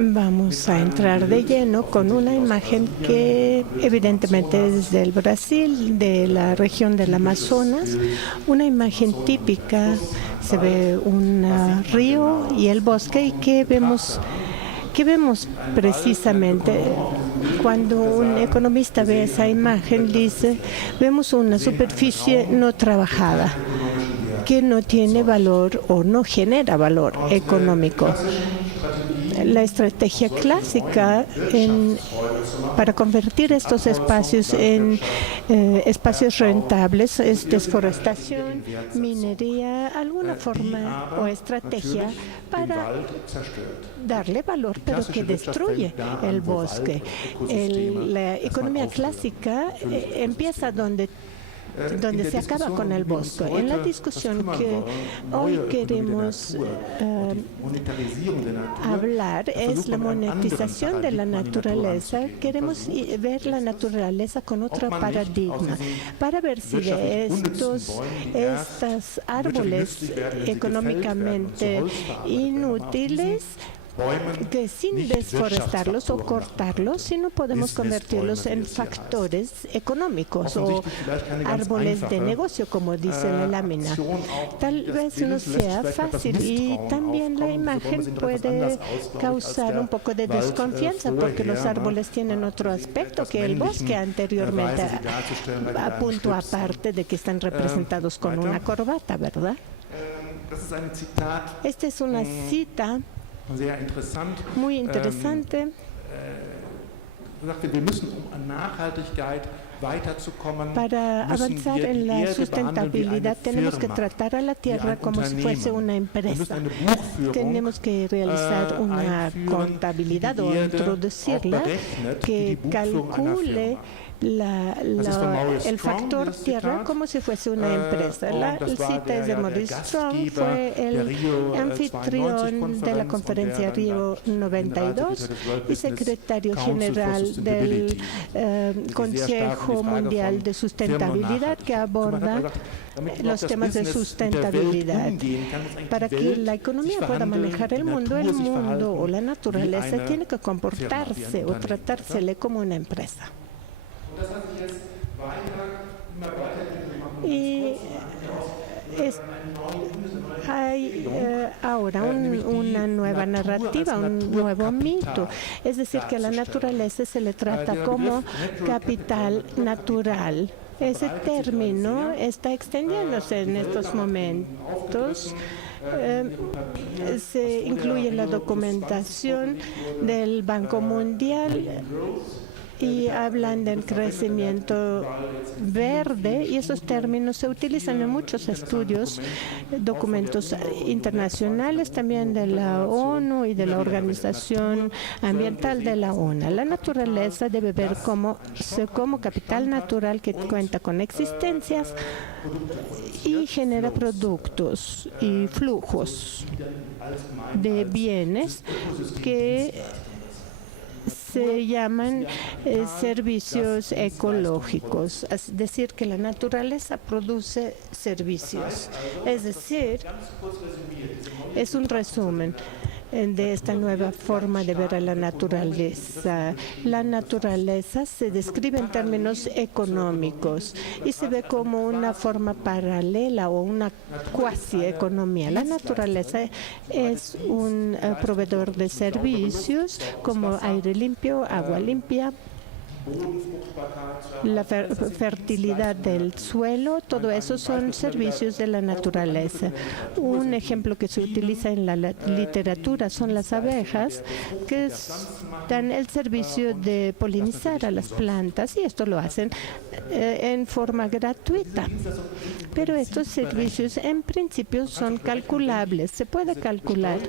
Vamos a entrar de lleno con una imagen que evidentemente es del Brasil, de la región del Amazonas, una imagen típica. Se ve un río y el bosque. ¿Y qué vemos precisamente? Cuando un economista ve esa imagen, dice, vemos una superficie no trabajada, que no tiene valor o no genera valor económico. La estrategia clásica para convertir estos espacios en espacios rentables es desforestación, minería, alguna forma o estrategia para darle valor, pero que destruye el bosque. La economía clásica empieza donde se acaba con el bosque. En la discusión que hoy queremos hablar es la monetización de la naturaleza. Queremos ver la naturaleza con otro paradigma para ver si de estos árboles económicamente inútiles, que sin desforestarlos o cortarlos, si no podemos convertirlos en factores económicos o árboles de negocio, como dice la lámina. Tal vez no sea fácil, y también la imagen puede causar un poco de desconfianza porque los árboles tienen otro aspecto que el bosque anteriormente, a punto aparte de que están representados con una corbata, ¿verdad? Esta es una cita muy interesante. Para avanzar en la sustentabilidad tenemos que tratar a la tierra como si fuese una empresa. Tenemos que realizar una contabilidad o introducirla que calcule el factor tierra como si fuese una empresa. La cita es de Maurice Strong, fue el anfitrión de la conferencia Río 92 y secretario general del Consejo Mundial de Sustentabilidad, que aborda los temas de sustentabilidad. Para que la economía pueda manejar el mundo o la naturaleza tiene que comportarse o tratársele como una empresa. Y hay ahora una nueva narrativa, un nuevo mito. Es decir, que a la naturaleza se le trata como capital natural. Ese término está extendiéndose en estos momentos. Se incluye la documentación del Banco Mundial y hablan del crecimiento verde, y esos términos se utilizan en muchos estudios, documentos internacionales, también de la ONU y de la Organización Ambiental de la ONU. La naturaleza debe ver como capital natural que cuenta con existencias y genera productos y flujos de bienes que se llaman servicios ecológicos, es decir, que la naturaleza produce servicios. Es decir, es un resumen de esta nueva forma de ver a la naturaleza. La naturaleza se describe en términos económicos y se ve como una forma paralela o una cuasi economía. La naturaleza es un proveedor de servicios como aire limpio, agua limpia, la fertilidad del suelo. Todo eso son servicios de la naturaleza. Un ejemplo que se utiliza en la literatura son las abejas, que dan el servicio de polinizar a las plantas, y esto lo hacen en forma gratuita. Pero estos servicios en principio son calculables. Se puede calcular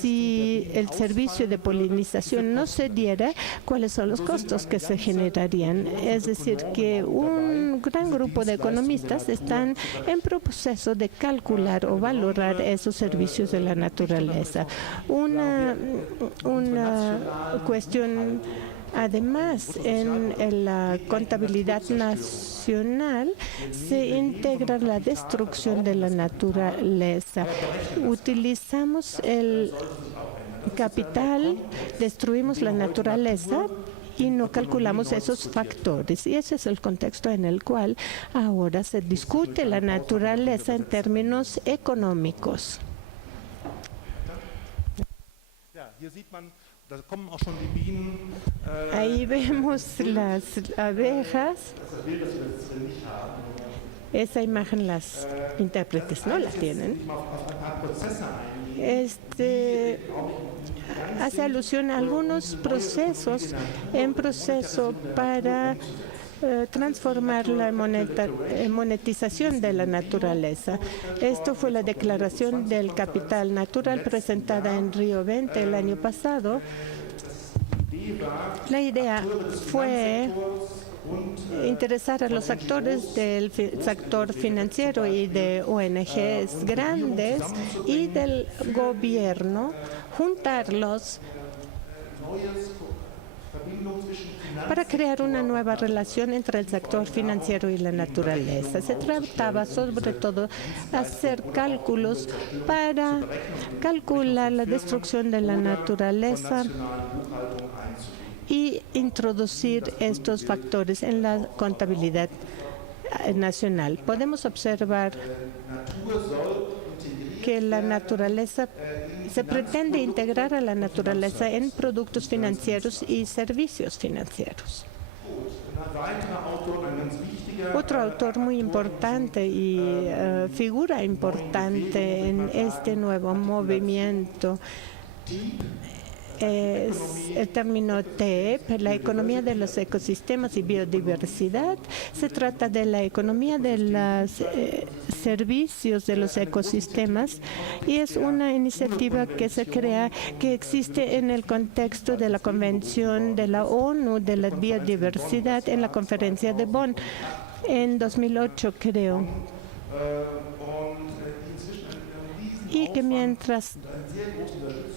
si el servicio de polinización no se diera, cuáles son los costos que se generarían. Es decir, que un gran grupo de economistas están en proceso de calcular o valorar esos servicios de la naturaleza. Una cuestión, además, en la contabilidad nacional se integra la destrucción de la naturaleza. Utilizamos capital, destruimos la naturaleza y no calculamos esos factores. Y ese es el contexto en el cual ahora se discute la naturaleza en términos económicos. Ahí vemos las abejas. Esa imagen las intérpretes no la tienen. Hace alusión a algunos procesos en proceso para transformar la monetización de la naturaleza. Esto fue la declaración del capital natural presentada en Río 20 el año pasado. La idea fue interesar a los actores del sector financiero y de ONGs grandes y del gobierno, juntarlos para crear una nueva relación entre el sector financiero y la naturaleza. Se trataba sobre todo de hacer cálculos para calcular la destrucción de la naturaleza y introducir estos factores en la contabilidad nacional. Podemos observar que la naturaleza, se pretende integrar a la naturaleza en productos financieros y servicios financieros. Otro autor muy importante y figura importante en este nuevo movimiento es el término TEP, la economía de los ecosistemas y biodiversidad. Se trata de la economía de los servicios de los ecosistemas y es una iniciativa que se crea, que existe en el contexto de la Convención de la ONU de la Biodiversidad en la Conferencia de Bonn en 2008, creo. Y que mientras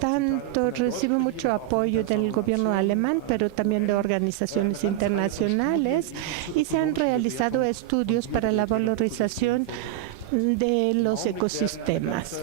tanto recibe mucho apoyo del gobierno alemán, pero también de organizaciones internacionales, y se han realizado estudios para la valorización de los ecosistemas.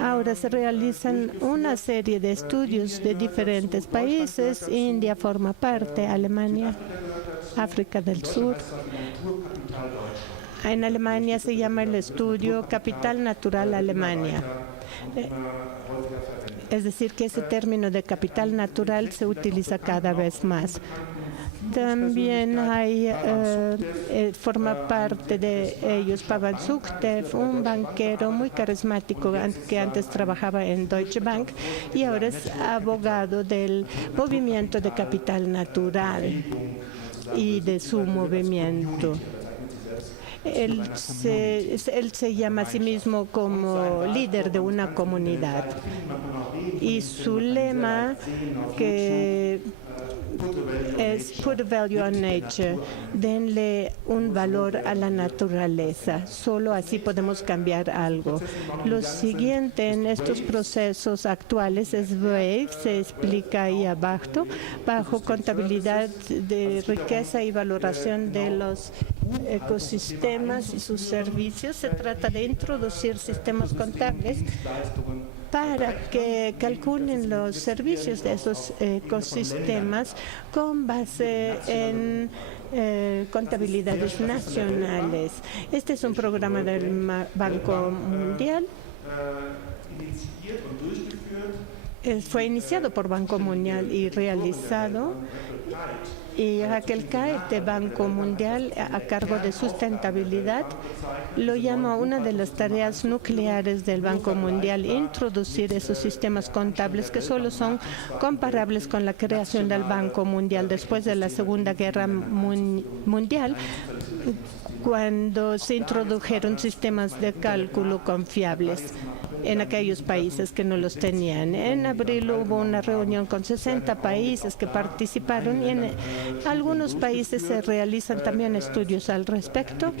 Ahora se realizan una serie de estudios de diferentes países. India forma parte, Alemania, África del Sur. En Alemania se llama el estudio Capital Natural Alemania. Es decir, que ese término de capital natural se utiliza cada vez más. También forma parte de ellos Pavan Sukhdev, un banquero muy carismático que antes trabajaba en Deutsche Bank y ahora es abogado del movimiento de capital natural y de su movimiento. Él se llama a sí mismo como líder de una comunidad y su lema, que es Put Value on Nature, denle un valor a la naturaleza, solo así podemos cambiar algo. Lo siguiente en estos procesos actuales es WAVE, se explica ahí abajo, bajo contabilidad de riqueza y valoración de los ecosistemas y sus servicios. Se trata de introducir sistemas contables para que calculen los servicios de esos ecosistemas con base en contabilidades nacionales. Este es un programa del Banco Mundial. Fue iniciado por Banco Mundial y realizado, y Raquel Kite de Banco Mundial, a cargo de sustentabilidad, lo llama una de las tareas nucleares del Banco Mundial, introducir esos sistemas contables que solo son comparables con la creación del Banco Mundial después de la Segunda Guerra Mundial, cuando se introdujeron sistemas de cálculo confiables en aquellos países que no los tenían. En abril hubo una reunión con 60 países que participaron y en algunos países se realizan también estudios al respecto.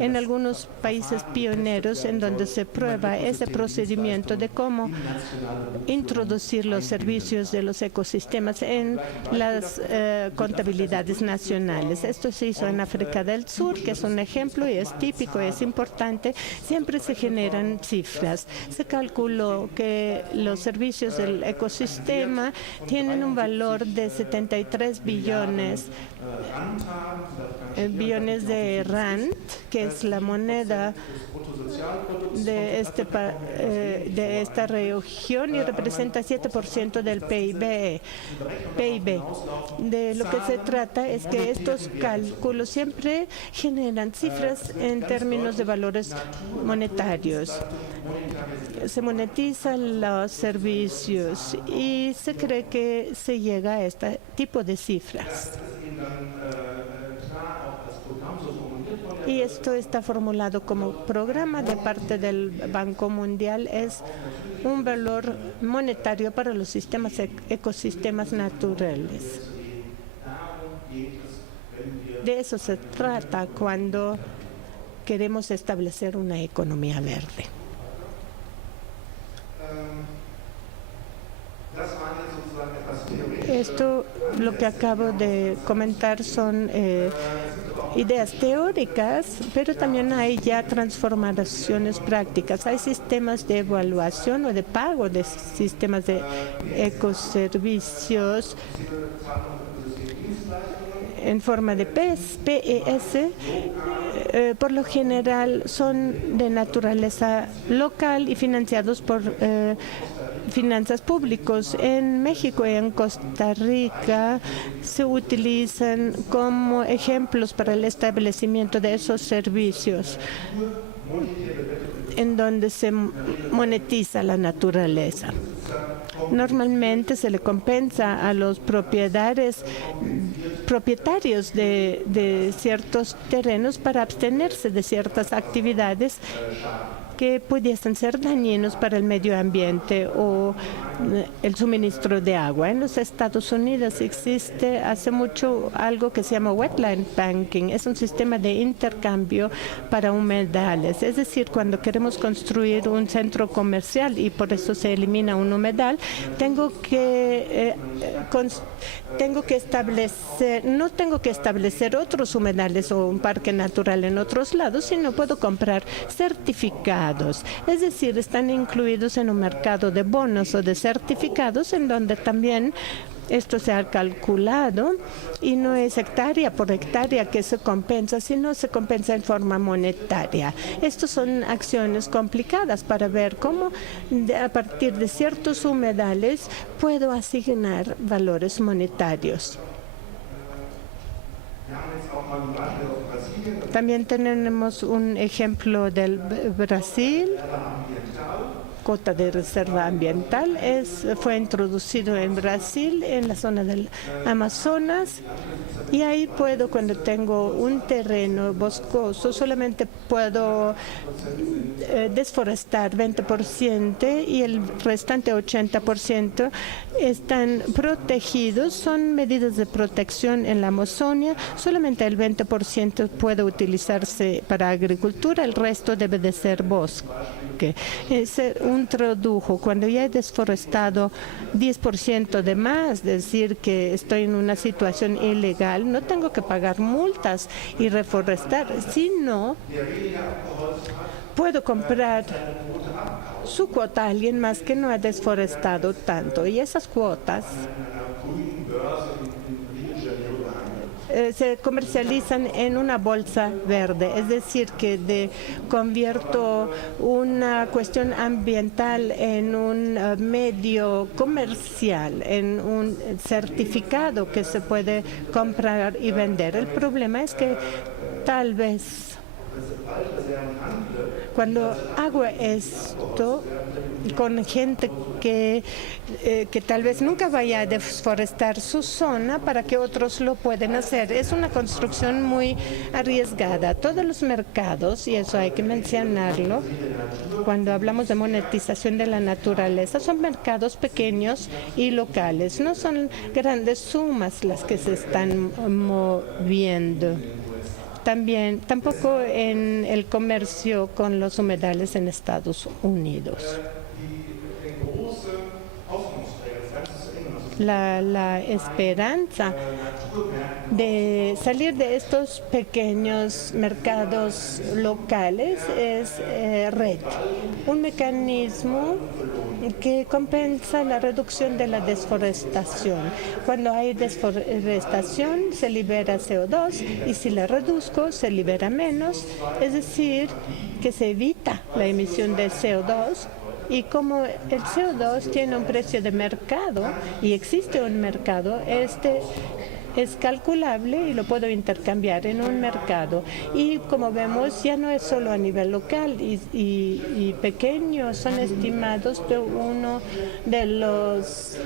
En algunos países pioneros en donde se prueba ese procedimiento de cómo introducir los servicios de los ecosistemas en las contabilidades nacionales. Esto se hizo en África del Sur, que es un ejemplo y es típico, es importante. Siempre se generan cifras. cifras. Se calculó que los servicios del ecosistema tienen un valor de 73 billones de rand, que es la moneda de esta región, y representa 7% del PIB. De lo que se trata es que estos cálculos siempre generan cifras en términos de valores monetarios. Se monetizan los servicios y se cree que se llega a este tipo de cifras. Y esto está formulado como programa de parte del Banco Mundial. Es un valor monetario para los ecosistemas naturales. De eso se trata cuando queremos establecer una economía verde. Esto, lo que acabo de comentar, son ideas teóricas, pero también hay ya transformaciones prácticas. Hay sistemas de evaluación o de pago de sistemas de ecoservicios en forma de PES. Por lo general son de naturaleza local y financiados por finanzas públicos. En México y en Costa Rica se utilizan como ejemplos para el establecimiento de esos servicios, en donde se monetiza la naturaleza. Normalmente se le compensa a los propietarios de ciertos terrenos para abstenerse de ciertas actividades que pudiesen ser dañinos para el medio ambiente o el suministro de agua. En los Estados Unidos existe hace mucho algo que se llama wetland banking. Es un sistema de intercambio para humedales. Es decir, cuando queremos construir un centro comercial y por eso se elimina un humedal, no tengo que establecer otros humedales o un parque natural en otros lados, sino puedo comprar certificados. Es decir, están incluidos en un mercado de bonos o de certificados, en donde también esto se ha calculado y no es hectárea por hectárea que se compensa, sino se compensa en forma monetaria. Estas son acciones complicadas para ver cómo a partir de ciertos humedales puedo asignar valores monetarios. También tenemos un ejemplo del Brasil. Cota de reserva ambiental fue introducido en Brasil, en la zona del Amazonas, y ahí puedo, cuando tengo un terreno boscoso, solamente puedo desforestar 20% y el restante 80% están protegidos. Son medidas de protección en la Amazonia. Solamente el 20% puede utilizarse para agricultura, el resto debe de ser bosque. Se introdujo, cuando ya he desforestado 10% de más, es decir, que estoy en una situación ilegal, no tengo que pagar multas y reforestar, sino puedo comprar su cuota a alguien más que no ha desforestado tanto, y esas cuotas se comercializan en una bolsa verde, es decir, que convierto una cuestión ambiental en un medio comercial, en un certificado que se puede comprar y vender. El problema es que tal vez cuando hago esto con gente que tal vez nunca vaya a desforestar su zona para que otros lo pueden hacer, es una construcción muy arriesgada. Todos los mercados, y eso hay que mencionarlo cuando hablamos de monetización de la naturaleza, son mercados pequeños y locales, no son grandes sumas las que se están moviendo. Tampoco en el comercio con los humedales en Estados Unidos. la esperanza de salir de estos pequeños mercados locales es REDD, un mecanismo que compensa la reducción de la desforestación. Cuando hay desforestación se libera CO2 y si la reduzco se libera menos, es decir, que se evita la emisión de CO2. Y como el CO2 tiene un precio de mercado y existe un mercado, este es calculable y lo puedo intercambiar en un mercado. Y como vemos, ya no es solo a nivel local y pequeño, son estimados de uno de las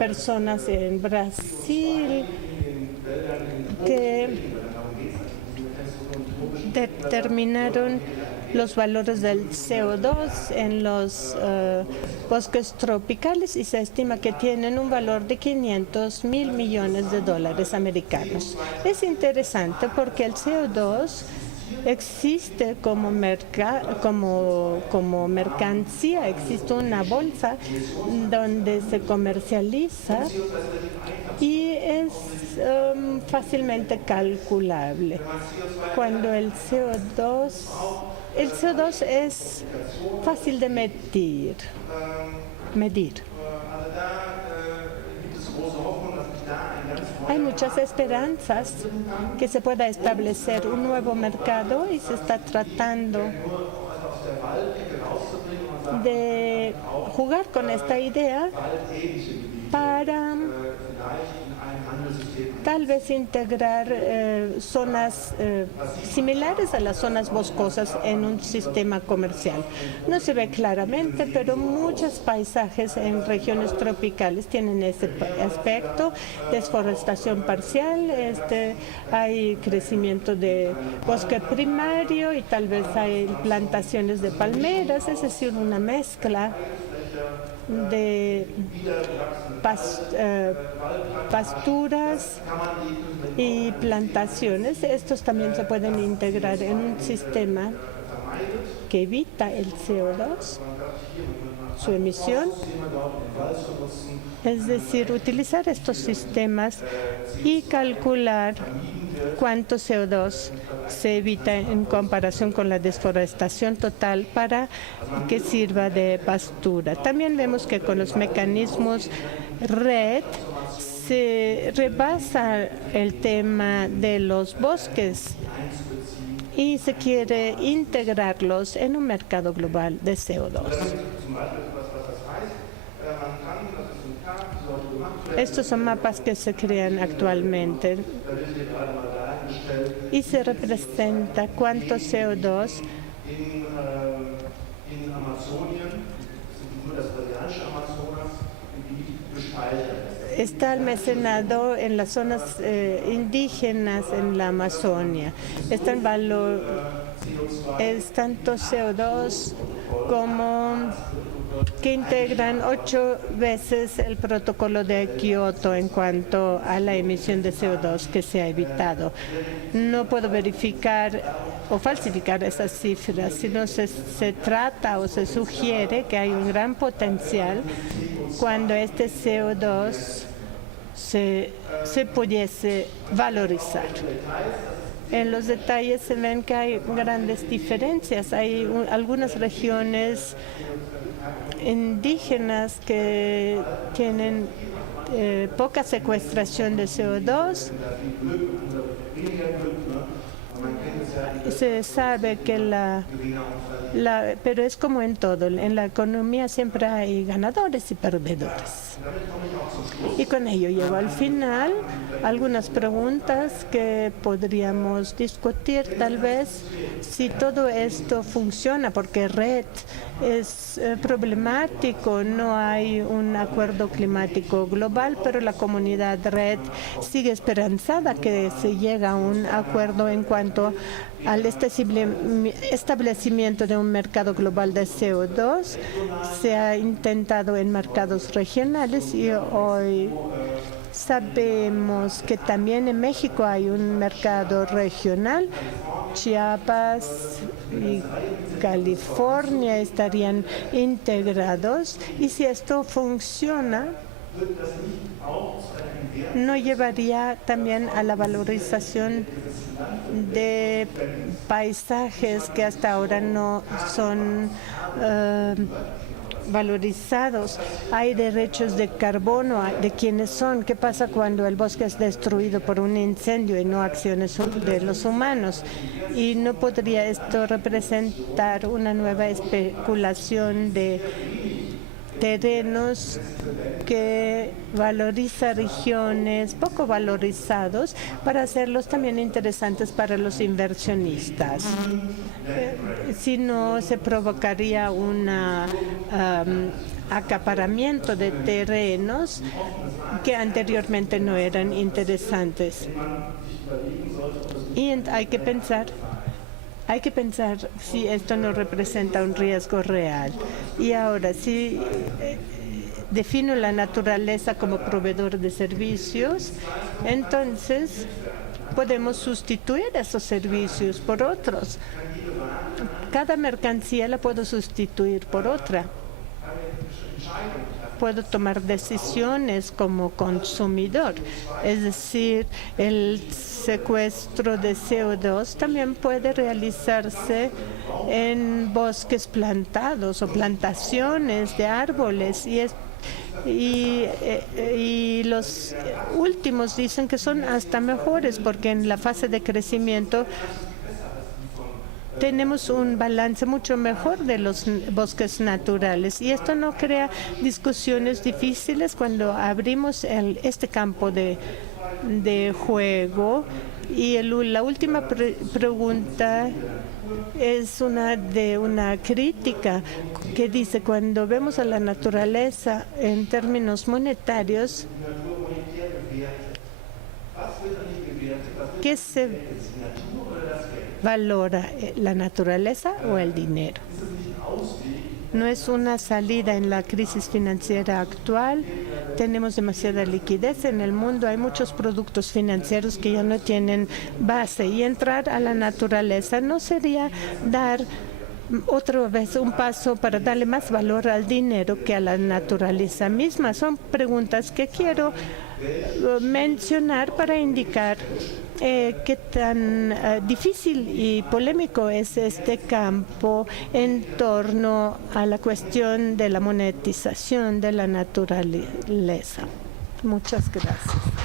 personas en Brasil que determinaron los valores del CO2 en los bosques tropicales y se estima que tienen un valor de 500 mil millones de dólares americanos. Es interesante porque el CO2 existe como mercancía, existe una bolsa donde se comercializa y es fácilmente calculable. Cuando el CO2 es fácil de medir. Hay muchas esperanzas que se pueda establecer un nuevo mercado y se está tratando de jugar con esta idea para tal vez integrar zonas similares a las zonas boscosas en un sistema comercial. No se ve claramente, pero muchos paisajes en regiones tropicales tienen ese aspecto, desforestación parcial, hay crecimiento de bosque primario y tal vez hay plantaciones de palmeras, es decir, una mezcla de pasturas y plantaciones. Estos también se pueden integrar en un sistema que evita el CO2, su emisión. Es decir, utilizar estos sistemas y calcular cuánto CO2 se evita en comparación con la desforestación total para que sirva de pastura. También vemos que con los mecanismos REDD se rebasa el tema de los bosques y se quiere integrarlos en un mercado global de CO2. Estos son mapas que se crean actualmente y se representa cuánto CO2 está almacenado en las zonas indígenas en la Amazonia. Es tanto CO2 como que integran 8 veces el protocolo de Kioto en cuanto a la emisión de CO2 que se ha evitado. No puedo verificar o falsificar esas cifras, sino se trata o se sugiere que hay un gran potencial cuando este CO2 se pudiese valorizar. En los detalles se ven que hay grandes diferencias. Hay algunas regiones indígenas que tienen poca secuestración de CO2. Se sabe que pero es como en todo, en la economía siempre hay ganadores y perdedores. Y con ello llego al final algunas preguntas que podríamos discutir tal vez si todo esto funciona, porque REDD es problemático, no hay un acuerdo climático global, pero la comunidad REDD sigue esperanzada que se llegue a un acuerdo en cuanto al establecimiento de un mercado global de CO2. Se ha intentado en mercados regionales y hoy sabemos que también en México hay un mercado regional. Chiapas y California estarían integrados y si esto funciona, ¿No llevaría también a la valorización de paisajes que hasta ahora no son valorizados? Hay derechos de carbono de quienes son. ¿Qué pasa cuando el bosque es destruido por un incendio y no acciones de los humanos? ¿Y no podría esto representar una nueva especulación de terrenos que valoriza regiones poco valorizados para hacerlos también interesantes para los inversionistas? Si no, se provocaría un acaparamiento de terrenos que anteriormente no eran interesantes. Y hay que pensar si esto no representa un riesgo real. Y ahora, si defino la naturaleza como proveedor de servicios, entonces podemos sustituir esos servicios por otros. Cada mercancía la puedo sustituir por otra. Puedo tomar decisiones como consumidor. Es decir, el secuestro de CO2 también puede realizarse en bosques plantados o plantaciones de árboles. Y los últimos dicen que son hasta mejores porque en la fase de crecimiento tenemos un balance mucho mejor de los bosques naturales, y esto no crea discusiones difíciles cuando abrimos este campo de juego. Y la última pregunta es una crítica que dice: cuando vemos a la naturaleza en términos monetarios, ¿qué se valora, la naturaleza o el dinero? No es una salida en la crisis financiera actual. Tenemos demasiada liquidez en el mundo. Hay muchos productos financieros que ya no tienen base, y entrar a la naturaleza no sería dar otra vez un paso para darle más valor al dinero que a la naturaleza misma. Son preguntas que quiero mencionar para indicar qué tan difícil y polémico es este campo en torno a la cuestión de la monetización de la naturaleza. Muchas gracias.